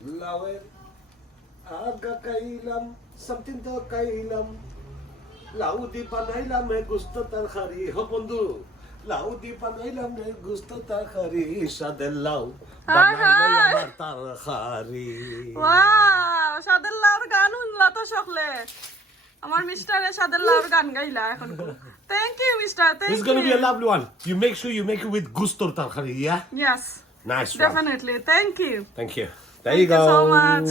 লাউয়ের আগা কাইলাম সামথিং তো কাইলাম লাউ দি বানাইলাম গুস্ত তরকারি হো বন্ধু লাউ দি বানাইলাম গুস্ত তরকারি সাদের লাউ বানাইলাম আমার তরকারি ওয়াও সাদের লাউর গান শুনলা তো সকলে আমার মিস্টারে সাদের লাউর গান গাইলা এখন thank you mister thank It's going to be a lovely one. You make sure you make it with gusto tarkari, yeah? Yes. Nice one. Definitely. Thank you. Thank you. There you go. Thank you so much.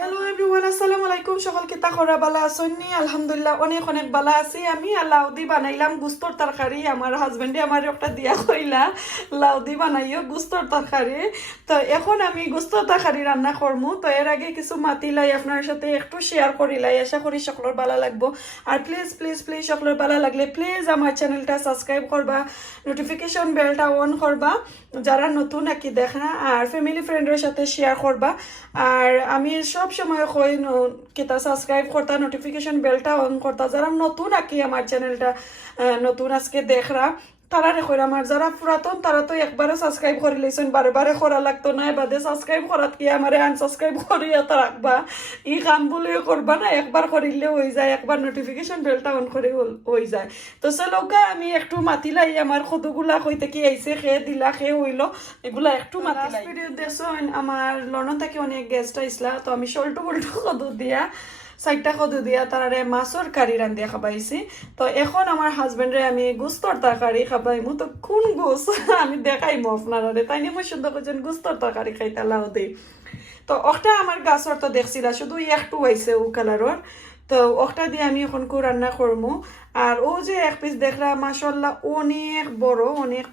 Hello everyone. Assalamu alaikum. সকল কি তাকরা বালা আছেননি? আলহামদুলিল্লাহ অনেক অনেক বালা আছি। আমি লাউদি বানাইলাম গুস্তর তরকারি। আমার হাজবেন্ডে আমার একটা দিয়া কইলা লাউদি বানাইও গুস্তর তরকারি। তো এখন আমি গুস্তর তরকারি রান্না করমু। তো এর আগে কিছু মাতিলাই আপনার সাথে একটু শেয়ার করিলাই। আশা করি সকলের ভালো লাগবো। আর প্লিজ প্লিজ প্লিজ সকলের ভালো লাগলে প্লিজ আমার চ্যানেলটা সাবস্ক্রাইব করবা, নোটিফিকেশন বেলটা অন করবা যারা নতুন নাকি দেখা, আর ফ্যামিলি ফ্রেন্ডের সাথে শেয়ার করবা। আর আমি সব সময় কই কিতা সাবস্ক্রাইব করতা, নোটিফিকেশন বেলটা অন করতা যারা নতুন নাকি আমার চ্যানেলটা নতুন আজকে দেখরা তারা কইরা। আমার যারা পুরাতন তারা তো একবারে সাবস্ক্রাইব করে লইছেন, বারে বারে করা লাগতো না। বাদে সাবস্ক্রাইব করাত কি আমারে আনসাবস্ক্রাইব করিয়া তো রাখবা, ই কাম বলে করবা না, একবার করিলে হয়ে যায়, একবার নোটিফিকেশন বেলটা অন করে হয়ে যায়। তো চলোকা আমি একটু মাতিলাই আমার কতগুলা কইতে কি আইছে খেয়ে দিলা খেয়ে হইলো এগুলা একটু মাতিলাই। ভিডিও দেখছেন আমার লন্ডন থেকে অনেক গেস্ট আইসলা, তো আমি সল্টু বল্টু কদু দিয়া চারটা কদু দিয়া তারারে মাছর কারি রান্ধিয়া খাবাইছি। তো এখন আমার হাজবেন্ডরে আমি গুস্তর তরকারি খাবাইমু। তো কোন গুস আমি দেখাইমু আপনারা, তাই নিয়ে মই সুন্দর করছেন গুস্তর তরকারি খাইতে লাউ দিই। তো ওটা আমার গাছর তো দেখছিলা শুধু একটু হয়েছে ও কালারর। তো ওটা দিয়ে আমি এখন কো রান্না করবো। আর ও যে এক পিস দেখলা মাশাআল্লাহ অনেক বড়, অনেক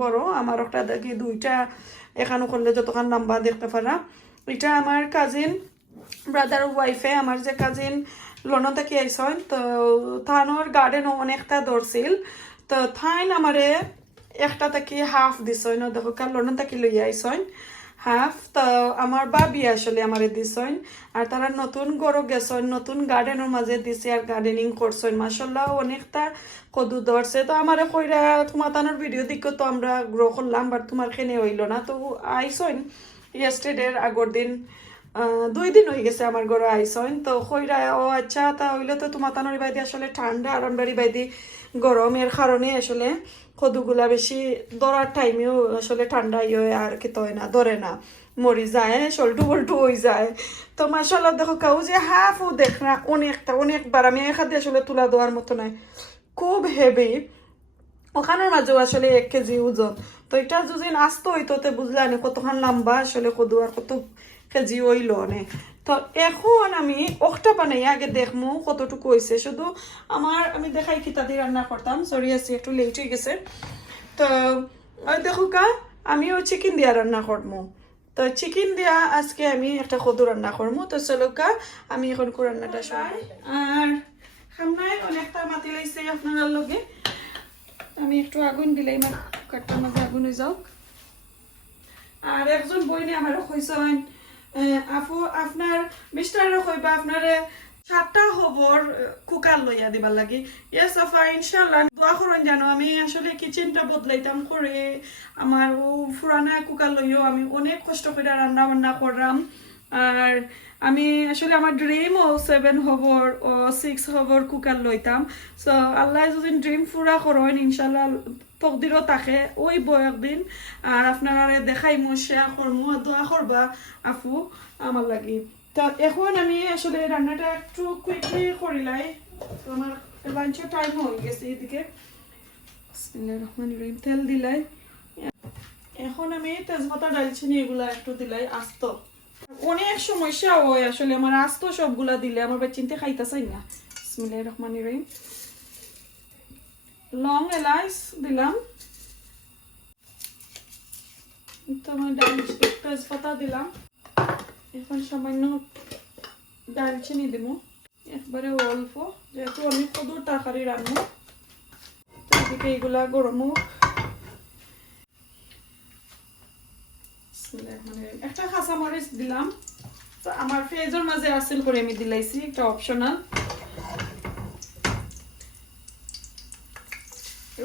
বড়। আমার ওটা দেখি দুইটা এখানে করলে যতক্ষণ লম্বা দেখতে পারা। এটা আমার কাজিন ব্রাদার ওয়াইফে, আমার যে কাজিন লন্ডন থেকে আইসন, তো থানোর গার্ডেন অনেকটা ধরছিল। তো থাইন আমারে একটা থেকে হাফ দিছই না, দেখো কার লন্ডন থেকে লইয়া আইসন হাফ। তো আমার বাবি আসলে আমারে দিছন। আর তারা নতুন গরো গেছন, নতুন গার্ডেনের মাঝে দিছে আর গার্ডেনিং করছেন। মাশাআল্লাহ অনেকটা কদু ধরছে। তো আমারে কইরা তোমার তানোর ভিডিও দিকে তো আমরা গ্রো করলাম, বাট তোমার খেনে হইল না। তো আইসন ইয়েস্টারডে আগর দিন 2 দিন হয়ে গেছে আমার ঘরে আইসন। তো কইরা ও আচ্ছা তা হইলে তো তোমার তানোর বাইদি আসলে ঠান্ডা আর বাড়ি বাইদি গরমের কারণে আসলে কদুগুলা বেশি ধরার টাইমেও আসলে ঠান্ডা হয় আর কি তো হয় না, ধরে না, মরি যায়, সল্টু বল্টু হয়ে যায়। তো মাশাআল্লাহ দেখো কাউ যে হাফও দেখ না, অনেকটা অনেকবার আমি এখানে আসলে তুলা দেওয়ার মতো নয়, খুব হেভি। ওখানের মাঝেও আসলে 1 কেজি ওজন। তো এটা যদি আসতো হইতো বুঝলে না কতখান লম্বা আসলে কদু আর কত কেজি হইল অনেক। তো এখন আমি ওটা বানাই আগে দেখমু কতটুকু হয়েছে। শুধু আমি দেখাই খিতা দিয়ে রান্না করতাম, সরি আছি একটু লেট হয়ে গেছে। তো দেখো কা আমি চিকেন দিয়া রান্না করবো। তো চিকেন দিয়া আজকে আমি একটা কদু রান্না করবো। তো চলো কা আমি এখন রান্নাটা সবাই আর সামনে অনেকটা মাতি লাইছে আপনার লগে। আমি একটু আগুন দিলেই আমার কাঠটার মাঝে আগুন হয়ে যাওক। আর একজন বইনে আমার কইছেন আপু আপনার মিস্টারও কইবা আপনারে 7টা খবর কুকার লইয়া দিবার লাগি। ইয়েস আফা ইনশাআল্লাহ দোয়া করুন জানো। আমি আসলে কিচেনটা বদলাইতাম করে আমার ও পুরানা কুকার লইও আমি অনেক কষ্ট করে রান্না বান্না করলাম। আর আমি আসলে আমার ড্রিমও 7 খবর ও 6 খবর কুকার লইতাম। সো আল্লাহ যদি ড্রিম পুরা করেন ইনশাআল্লাহ তকদিরও থাকে ওই একদিন। আর আপনারা দেখাইমু শেয়ার করমু, দোয়া করবা আপু আমার লাগি। তো এখন আমি আসলে রান্নাটা একটু কুইকলি করিলাই, তো আমার লাঞ্চের টাইম হয়ে গেছে এদিকে। বিসমিল্লাহির রহমানির রহিম তেল দিলাই। এখন আমি তেজপাতা ডালচিনি এগুলা একটু দিলাই আস্ত। অনেক সমস্যা হয় আসলে আমার আস্ত সবগুলা দিলে আমার চিনতে খাইতে চাই না। বিসমিল্লাহির রহমানির রহিম। লং এলাচ দিলাম, তেজপাতা দিলাম, এখন সামান্য দারচিনি দিব একবারে অল্প, যেহেতু আমি কদুর তরকারি রান্না। এদিকে এগুলা গরম একটা কাঁচামরিচ দিলাম। তো আমার ফ্রিজের মাঝে আসিল করে আমি দিলাইছি, একটা অপশনাল।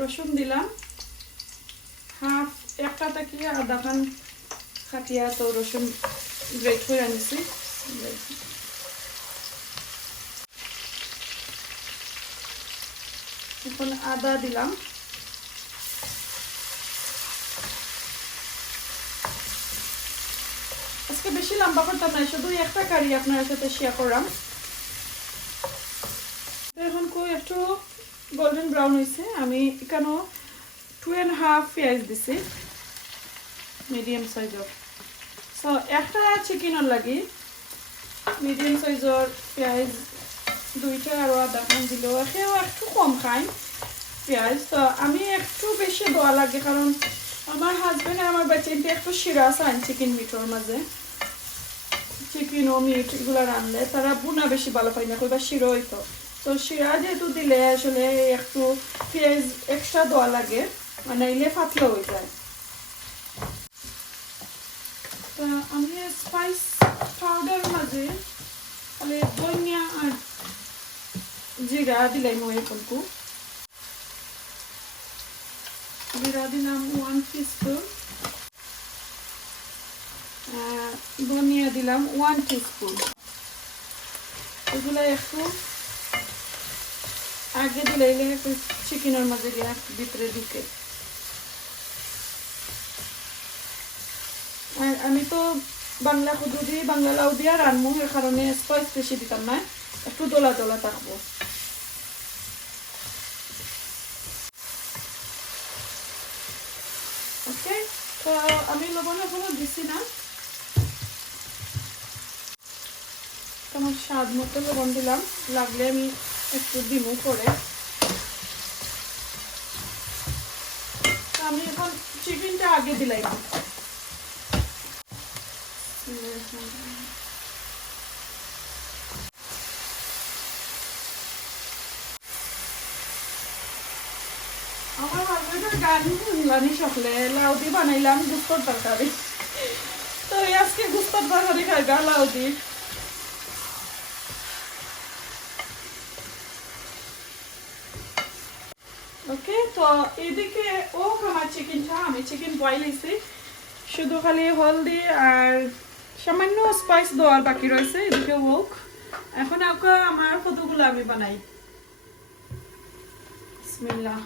রসুন দিলাম হাফ, একটা থেকে আধা খান খাটিয়া। তো রসুন গ্রেট করে আনিছি এখন আদা দিলাম আজকে বেশি লম্বা করতাম না শুধু একটা কারি আপনার সাথে শেয়ার করলাম এখন একটু গোল্ডেন ব্রাউন হয়েছে আমি এখানে 2.5 পেঁয়াজ দিছি মিডিয়াম সাইজের সো একটা চিকেনের লাগি মিডিয়াম সাইজের পেঁয়াজ দুইটা আর আদা খান দিল সেও একটু কম খাই পেঁয়াজ তো আমি একটু বেশি দেওয়া লাগে কারণ আমার হাজবেন্ড আর আমার বাচ্চাটি একটু শিরা চান চিকেন মিটর মাঝে চিকেন ও মিট এগুলো রানলে তারা বুনা বেশি ভালো পাই না কইবা শিরা হইতো তো শিরা যেহেতু দিলে আসলে একটু পেঁয়াজ এক্সট্রা দেওয়া লাগে মানে এলে পাতলা হয়ে যায় তো আমি স্পাইস পাউডার মাঝে তাহলে ধনিয়া আর জিরা দিলাই মই এখনকু জিরা দিলাম 1 টিস্পুন ধনিয়া দিলাম 1 টিস্পুন এগুলো একটু আগে দিলে একটু চিকেনের মাঝে গিয়ে ভিতরে ঢুকে আর আমি তো বাংলা খুদু দিয়ে বাংলা লাউ দিয়ে রান্নু এর কারণে স্পাইস বেশি দিতাম না একটু দোলা দোলা থাকবো ওকে তো আমি লবণ এখনো দিছি না আমার স্বাদ মতো লবণ দিলাম লাগলে আমি একটু দিমু করে আমি এখন চিকেনটা আগে দিলাই আমার হাজবেন্ডের গান শুনলানি সকলে লাউ দিয়ে বানাইলাম গুস্তর তরকারি তো আজকে গুস্তর তরকারি খাইবা লাউ দিয়ে ওকে তো এদিকে ও আমার চিকেনটা আমি চিকেন বয়েল হয়েছি শুধু খালি হলদি আর সামান্য স্পাইস দেওয়ার বাকি রয়েছে এদিকে হোক এখন আমার কতগুলো আমি বানাই বিসমিল্লাহ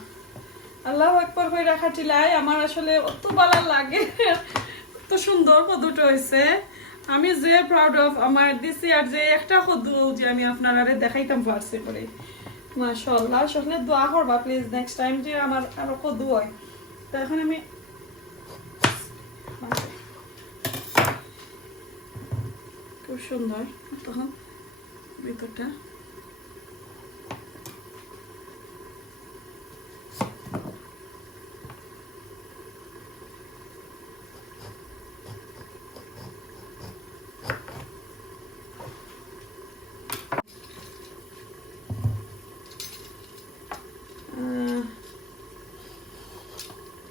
আল্লাহু আকবার হয়ে রাখা টিলাই আমার আসলে অত ভালো লাগে তো সুন্দর কদুটা হয়েছে আমি যে প্রাউড অফ আমার দিছি আর যে একটা কদু যে আমি আপনারা দেখাইতাম পারছি করে মাশাআল্লাহ সকলে দোয়া করবা প্লিজ নেক্সট টাইম যে আমার আরো কদু হয় তো এখন আমি খুব সুন্দর তখন ভিতরটা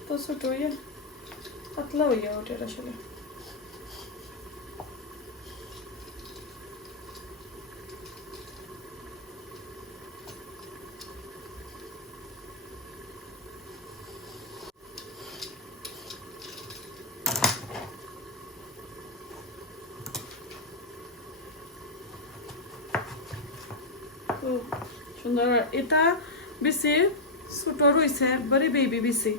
তো ছোট হইয়া পাতলা হইয়া ওঠে আসলে সুন্দর এটা বেশি ছোট রয়েছে একবারে বেবি বেশি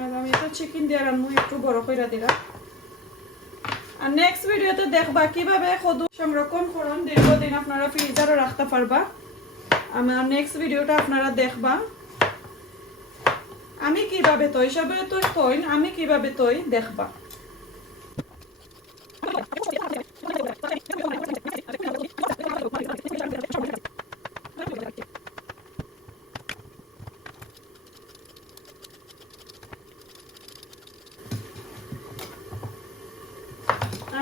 আর আমি তো চিকেন দিয়ে রান্না একটু বড় করে দিলাম আর নেক্সট ভিডিওতে দেখবা কিভাবে কদু সংরক্ষণ করুন দীর্ঘদিন আপনারা ফ্রিজারে রাখতে পারবা আমার নেক্সট ভিডিওটা আপনারা দেখবা আমি কিভাবে তৈ সবে তো তৈ আমি কিভাবে তৈ দেখবা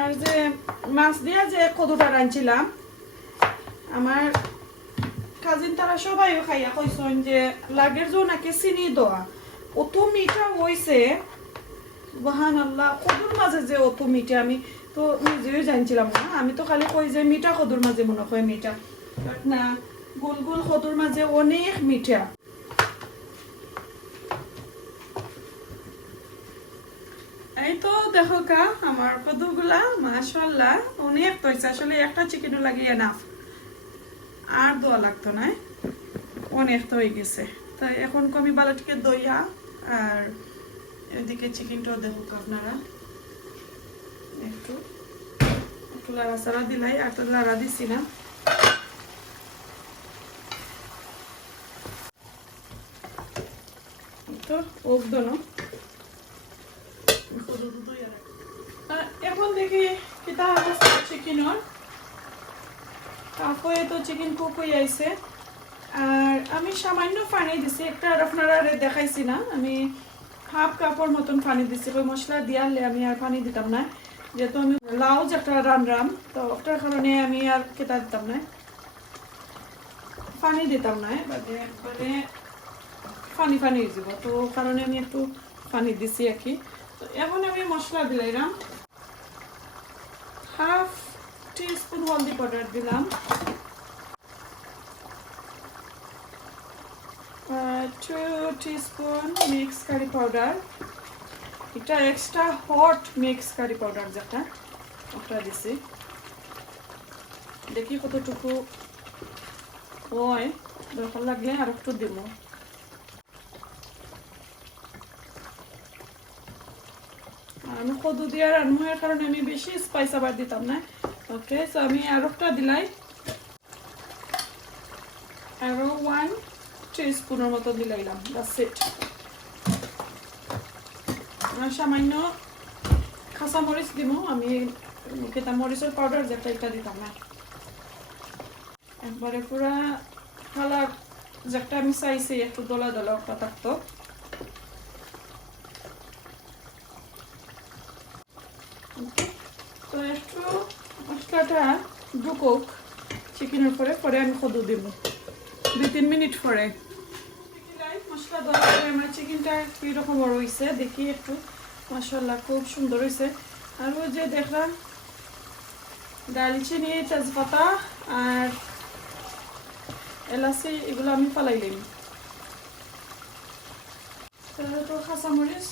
আর যে মাছ দিয়া যে কদুটা রাঁধছিলাম আমার কাজিন তারা সবাই খাইয়া কইছেন যে লাগের জো নাকি চিনি দেওয়া অত মিঠা হইছে সুবহানাল্লাহ কদুর মাঝে যে অত মিঠা আমি তো নিজেও জানছিলাম না আমি তো খালি কই যে মিঠা কদুর মাঝে মনে হয় মিঠা না গোল গোল কদুর মাঝে অনেক মিঠা দেখো কা আমার কদুগুলা মাশাআল্লাহ অনেক হয়েছে, আসলে একটা চিকেনও লাগিয়ে না আর দোয়া লাগতো না, অনেক তো হয়ে গেছে। তাই এখন আমি বালাটিকে দইয়া আর এদিকে চিকেনটাও দেখো আপনারা একটু একটু লাড়াচাড়া দিলাই, আর তো লাড়া দিছি না। তো ওক দোনো এখন দেখি কিতা অবস্থা চিকেনের। তারপরে তো চিকেন কুক হয়ে আইছে, আর আমি সামান্য পানি দিছি, একটা আর আপনারা দেখাইছি না, আমি হাফ কাপড় মতন পানি দিছি। ওই মশলা দিয়ালে আমি আর পানি দিতাম না, যেহেতু আমি লাউজ একটা রানরাম, তো ওটার কারণে আমি আর কেটা দিতাম না, পানি দিতাম না, একবারে পানি পানি হয়ে যাব, তো কারণে আমি একটু পানি দিছি আর কি। তো এখন আমি মশলা দিলাম, হাফ টিস্পুন হলদি পাউডার দিলাম, 2 টিস্পুন মিক্স কারি পাউডার, এটা extra hot mix curry powder যেটা ওটা দিছি, দেখি কতটুকু হয়, দরকার লাগলে আর একটু দিব। আমি কদু দিয়ে রান্নার কারণে আমি বেশি স্পাইস আবার দিতাম না। ওকে, সো আমি আর একটা দিলাই, আরো 1 টিস্পুনের মতো দিলাইলাম, দ্যাটস ইট। আর সামান্য খাসা মরিচ দিব, আমি কেতা মরিচের পাউডার যেটা এটা দিতাম না, একবারে পুরা কালার যেটা আমি চাইছি একটু দলা দলা একটা থাকতো। তো একটু মশলাটা ঢুকুক চিকেনের পরে আমি কদু দিব 2-3 মিনিট পরে। মশলা দেওয়ার পরে আমার চিকেনটা কীরকম বড় হয়েছে দেখি একটু, মাশাআল্লাহ খুব সুন্দর হয়েছে। আর ওই যে দেখলাম দারচিনি, তেজপাতা আর এলাচি এগুলো আমি ফালাইলাম। তো কাঁচামরিচ,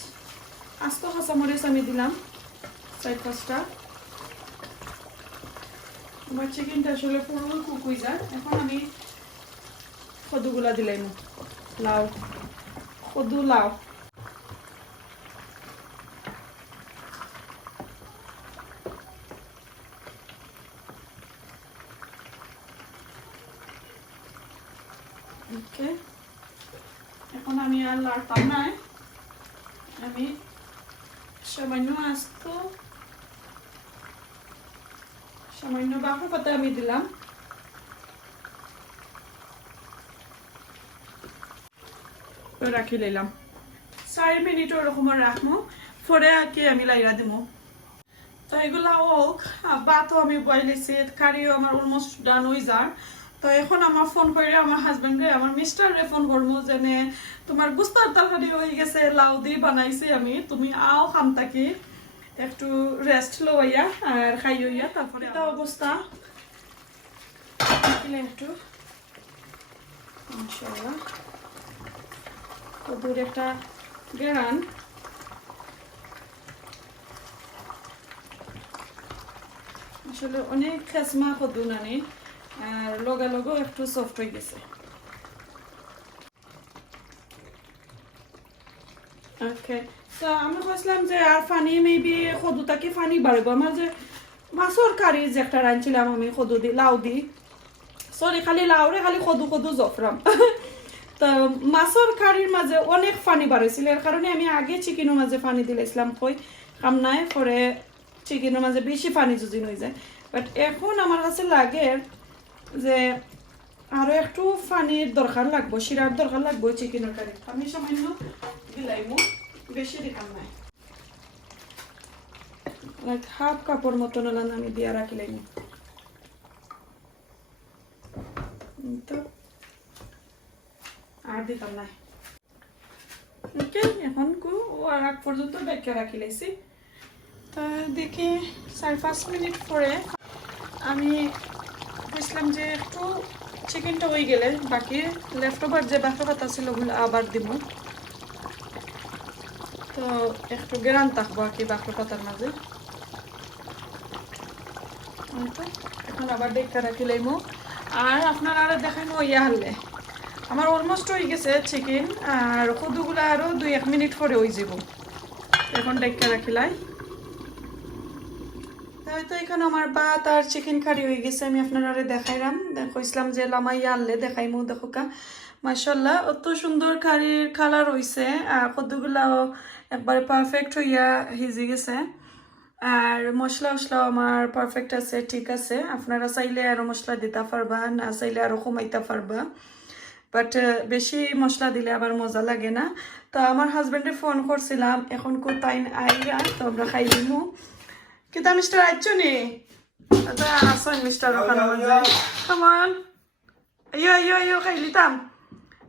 আস্ত কাঁচামরিচ আমি দিলাম 4-5টা। আমার চিকেনটা আসলে পুরো কুক হয়ে যায়। এখন আমি কদুগুলা দিলাম, লাউ, কদু লাউ, ওকে। এখন আমি আর লাড়তাম না, আমি সামান্য আস্ত সামান্য বাঁকা পাতা আমি দিলাম, রাখি লইলাম 4 মিনিট ওরকম রাখবো, পরে আর কি আমি লাইরা দিব। তো এগুলা হোক, ভাতও আমি বয়েলেছি, কারিও আমার অলমোস্ট ডান হয়ে যার। তো এখন আমার ফোন করে আমার হাজবেন্ডে, আমার মিস্টারে ফোন করবো যে তোমার গুস্তার তরকারি হয়ে গেছে, লাউ দিয়ে বানাইছি আমি, তুমি আও খাম থাকি, একটু রেস্ট লইয়া আর খাই হইয়া। তারপরে এটা অবস্থা একটু মাশাআল্লাহ কদুর একটা গেরান, আসলে অনেক খেসমা কদু নানি, আর লগালগও একটু সফট হয়ে গেছে। ওকে, তো আমি ভাবছিলাম যে আর পানি মেবি কদুটাকে পানি বাড়ব, আমার যে মাছের কারি যে একটা রাঁধছিলাম আমি কদু দি লাউ দি, সরি খালি লাউরে খালি কদু কদু জফরাম তো মাছের কারির মাঝে অনেক পানি বাড়াইছিল, এর কারণে আমি আগে চিকেনের মাঝে পানি দিলাইছিলাম, কই কাম নাই, পরে চিকেনের মাঝে বেশি পানি জুজিন হয়ে যায়। বাট এখন আমার কাছে লাগে যে আরো একটু পানির দরকার লাগবো, শিরার দরকার লাগবো চিকেনের কারি, আমি সামান্য দিলাইমু, বেশি দিতাম নাই, লাইক হাফ কাপড় মতন আমি দিয়া রাখিলাম। তো আর দিতাম নাই, ওকে। এখন আর আগ পর্যন্ত ডেকে রাখি লাইছি। তো দেখি 4-5 মিনিট পরে আমি বুঝলাম যে একটু চিকেনটা হয়ে গেলে বাকি লেফট ওভার যে বাকি পাতা ছিল ওগুলো আবার দিব। তো একটু গেরান থাকবো আর কি বাকলো পাতার মাঝে। এখন আবার দেখতে রাখি লাইমো। আর আপনার আর দেখাইমো ইয়া হারলে আমার অলমোস্ট হয়ে গেছে চিকেন, আর কদুগুলো আরও 2-1 মিনিট পরে হয়ে যাব। এখন দেখতে রাখিলাই হয়তো এখানে আমার ভাত আর চিকেন কারি হয়ে গেছে। আমি আপনারা দেখাইলাম, কইছিলাম যে লামাই আনলে দেখাইমু। দেখো কা মাশাআল্লাহ অত সুন্দর কারির কালার হইছে, আর কতগুলাও একবারে পারফেক্ট হইয়া হিজি গেছে। আর মশলা মশলাও আমার পারফেক্ট আছে, ঠিক আছে। আপনারা চাইলে আরও মশলা দিতে পারবা, না চাইলে আরও কমাইতে পারবা, বাট বেশি মশলা দিলে আবার মজা লাগে না। তো আমার হাজবেন্ডে ফোন করছিলাম, এখন কোথায় আইয়া তো আমরা খাই দিমু। Kita Mr. Acho ni. Ada aso Mr. Okan maze. Come on. Ayo kay litam.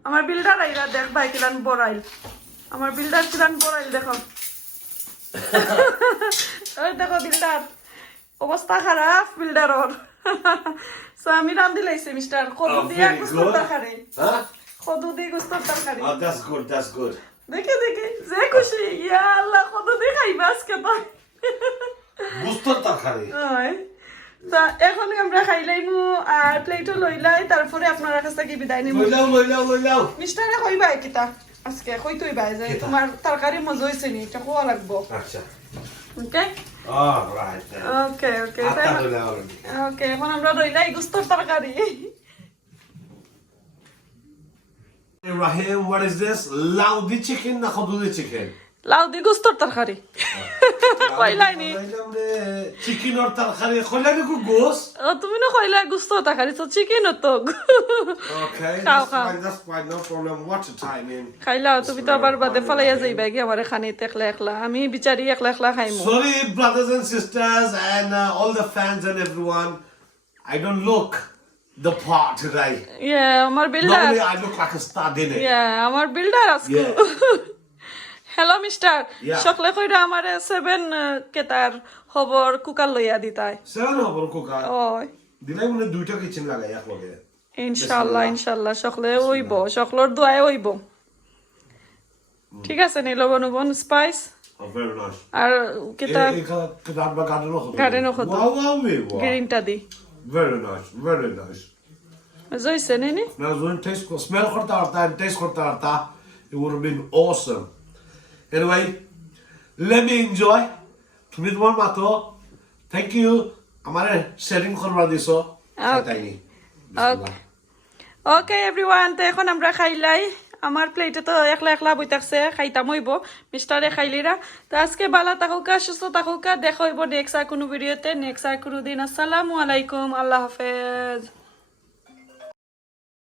Amar builder aira dekh bhai kilan borail. Amar builder kilan borail dekho. Oy dekho builder. অবস্থা খারাপ builder or. So আমি রান্ধি লাইছি Mr. কদু দিয়া গুস্তর তরকারি। হ্যাঁ? কদু দিয়ে গুস্তর তরকারি। Oh, that's good. দেখে যে খুশি। ইয়া আল্লাহ কদু দিয়ে খাইবা আজকে তো। গুস্তর তরকারি। তা এখন আমরা খাইলাইমু আর প্লেটও লইলাই, তারপরে আপনারা কাছ থেকে বিদায় নিমু। লইলাও মিস্টারে কইবাই কিতা আজকে কইতই বাই যায় তোমার তরকারি মজা হইছে নি, এটা কোয়া লাগবো। আচ্ছা ওকে অলরাইট ওকে ওকে এখন আমরা লইলাই গুস্তর তরকারি। Rahim, what is this? Laudi chicken na khodudi chicken? লাউদি গুস্তর তরকারি কইলাই নি চিকেন আর তরকারি কইলাই নি গোস ও তুমি না কইলাই গুস্তর তরকারি তো চিকেন তো ওকে that's fine no problem what a time in খাইলা তুমি তো আবার বাদে ফলাইয়া যাইবা কি আমারে খানিতে একলা একলা, আমি বিচারি একলা একলা খাইমু। sorry brothers and sisters and all the fans and everyone, I don't look the part today. Yeah, আমার builder normally I look like a star dinner. Yeah, আমার বিল্ডার আজকে হ্যালো মিস্টার সকলে কইরা আমারে 7 কেতার খবর কুকার লইয়া দিতাই 7 খবর কুকার ওই দিলাই মনে দুইটা কিচেন লাগাই একলগে ইনশাআল্লাহ সকলে হইব, সকলের দোয়াই হইব। ঠিক আছে নি লবণ লবণ স্পাইস very nice আর কেতা গার্ডেনও খত গ্রিনটা দি very nice জইছে নি now when taste smell korta arta and taste korta arta it would have been awesome. Anyway, let me enjoy. তুমি তোমার মাতো থ্যাংক ইউ আমারে শেয়ারিং করবার দিছো। ওকে এভরিওয়ান, তো এখন আমরা খাইলাই। আমার প্লেটে তো একলা একলা বই থাকছে, খাইতাম হইব মিস্টারে খাইলিরা। তো আজকে ভালো থাকুকা সুস্থ থাকুকা, দেখা হইব নেক্সট আর কোনো ভিডিওতে, নেক্সট আর কোনো দিন। আসসালামু আলাইকুম, আল্লাহ হাফেজ।